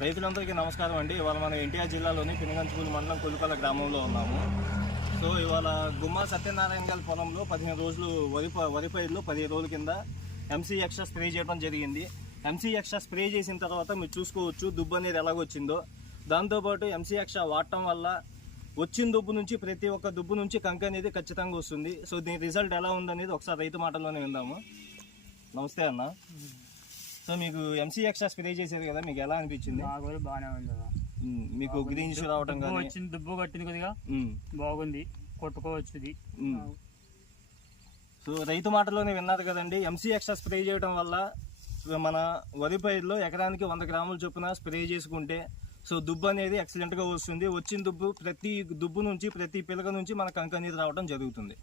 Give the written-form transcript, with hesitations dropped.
రైతులందరికీ నమస్కారం అండి. ఇవాళ మనం ఎన్టీఆర్ జిల్లాలోని పినగంచుకూరు మండలం కొల్లిపల్ల గ్రామంలో ఉన్నాము. సో ఇవాళ గుమ్మా సత్యనారాయణ గారి పొలంలో 15 రోజులు వరి పైర్లు 15 రోజుల కింద ఎంసీ ఎక్స్ట్రా స్ప్రే చేయడం జరిగింది. ఎంసీ ఎక్స్ట్రా స్ప్రే చేసిన తర్వాత మీరు చూసుకోవచ్చు దుబ్బు అనేది ఎలాగొచ్చిందో. దాంతోపాటు ఎంసీ ఎక్స్ట్రా వాడటం వల్ల వచ్చిన దుబ్బు నుంచి ప్రతి ఒక్క దుబ్బు నుంచి కంకి అనేది ఖచ్చితంగా వస్తుంది. సో దీని రిజల్ట్ ఎలా ఉందనేది ఒకసారి రైతు మాటల్లోనే విందాము. నమస్తే అన్న. సో మీకు ఎంసీ ఎక్స్ట్రా స్ప్రే చేసేది కదా, మీకు ఎలా అనిపించింది? బాగానే ఉంది. మీకు గ్రీన్ షూ రావటం కానీ వచ్చింది, దుబ్బు కట్టింది కొద్దిగా బాగుంది, కొట్టుకోవచ్చు. సో రైతు మాటలోనే విన్నారు కదండి. ఎంసీ ఎక్స్ట్రా స్ప్రే చేయడం వల్ల మన వరి పైరులో ఎకరానికి 100 గ్రాముల చొప్పున స్ప్రే చేసుకుంటే సో దుబ్బు అనేది ఎక్సలెంట్గా వస్తుంది. వచ్చిన దుబ్బు ప్రతి దుబ్బు నుంచి ప్రతి పిలక నుంచి మన కంకి అనేది రావడం జరుగుతుంది.